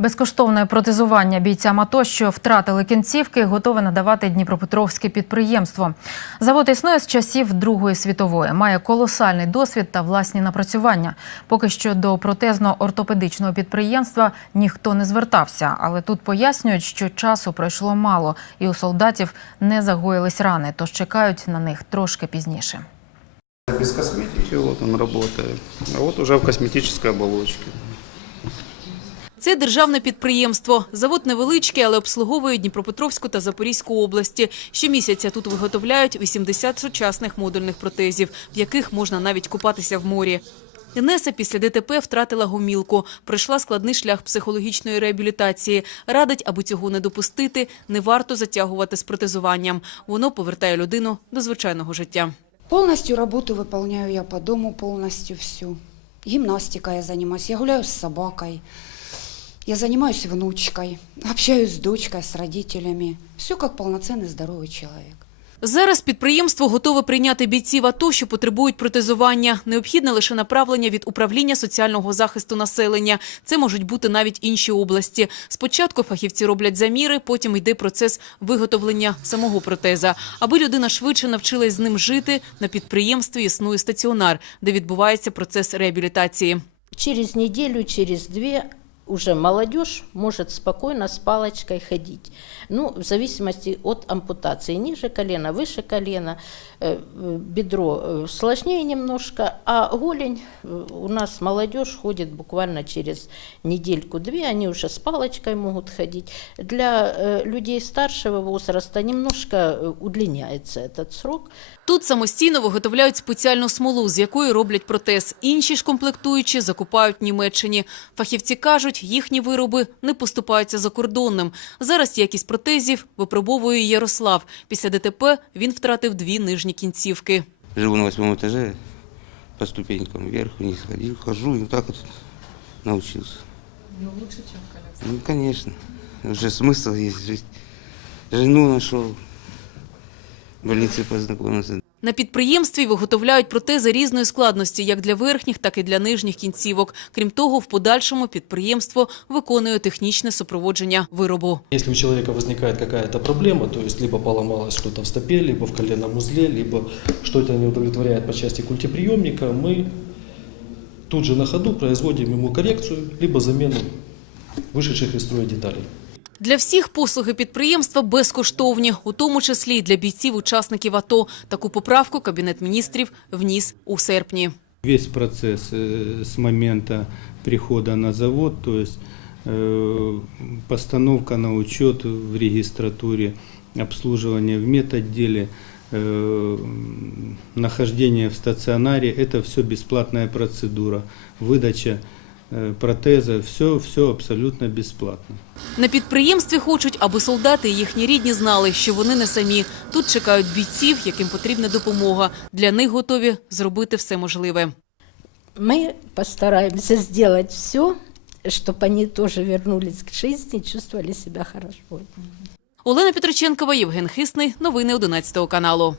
Безкоштовне протезування бійцям АТО, що втратили кінцівки, готове надавати Дніпропетровське підприємство. Завод існує з часів Другої світової, має колосальний досвід та власні напрацювання. Поки що до протезно-ортопедичного підприємства ніхто не звертався, але тут пояснюють, що часу пройшло мало, і у солдатів не загоїлись рани, тож чекають на них трошки пізніше. Без косметики. Вот он работает. А вот уже в косметической оболочке. Це державне підприємство. Завод невеличкий, але обслуговує Дніпропетровську та Запорізьку області. Щомісяця тут виготовляють 80 сучасних модульних протезів, в яких можна навіть купатися в морі. Інеса після ДТП втратила гомілку, пройшла складний шлях психологічної реабілітації. Радить, аби цього не допустити, не варто затягувати з протезуванням. Воно повертає людину до звичайного життя. Полностью работу выполняю я по дому полностью всю. Гимнастикой я занимаюсь, я гуляю с собакой, я занимаюсь внучкой, общаюсь с дочкой, с родителями. Все как полноценный здоровый человек. Зараз підприємство готове прийняти бійців АТО, що потребують протезування. Необхідне лише направлення від управління соціального захисту населення. Це можуть бути навіть інші області. Спочатку фахівці роблять заміри, потім йде процес виготовлення самого протеза. Аби людина швидше навчилась з ним жити, на підприємстві існує стаціонар, де відбувається процес реабілітації. Через неделю, через две уже молодежь может спокойно с палочкой ходить. Ну, в зависимости от ампутации. Ниже колена, выше колена, э, э, бедро э, сложнее немножко, а голень э, у нас молодежь ходит буквально через недельку-две, они уже с палочкой могут ходить. Для э, людей старшего возраста немножко э, удлиняется этот срок. Тут самостійно виготовляють спеціальну смолу, з якої роблять протез. Інші ж комплектуючі закупають в Німеччині. Фахівці кажуть, їхні вироби не поступаються закордонним. Зараз якість протезів випробовує Ярослав. Після ДТП він втратив дві нижні кінцівки. Живу на восьмом этаже, по ступенькам вверх, вниз ходил, хожу и вот так вот научился. Ну, лучше, коляска. Ну, конечно. Уже смысл есть жить. Жену нашел, в больнице познакомился. На підприємстві виготовляють протези різної складності, як для верхніх, так і для нижніх кінцівок. Крім того, в подальшому підприємство виконує технічне супроводження виробу. Если у человека возникает какая-то проблема, то есть либо поломалось что-то в стопе, либо в коленном узле, либо что-то не удовлетворяет по части культиприемника, мы тут же на ходу производим ему коррекцию, либо замену вышедших из строя деталей. Для всіх послуги підприємства безкоштовні, у тому числі й для бійців-учасників АТО. Таку поправку Кабінет міністрів вніс у серпні. Весь процесс э, с момента прихода на завод, то есть э, постановка на учет в регистратуре, обслуживание в медотделе, э, нахождение в стационаре, это все бесплатная процедура, выдача э, протеза, все, все абсолютно бесплатно. На підприємстві хочуть, аби солдати і їхні рідні знали, що вони не самі. Тут чекають бійців, яким потрібна допомога. Для них готові зробити все можливе. Мы постараемся сделать все, чтобы они тоже вернулись к жизни и чувствовали себя хорошо. Олена Петроченкова, Євген Хисний. Новини 11 каналу.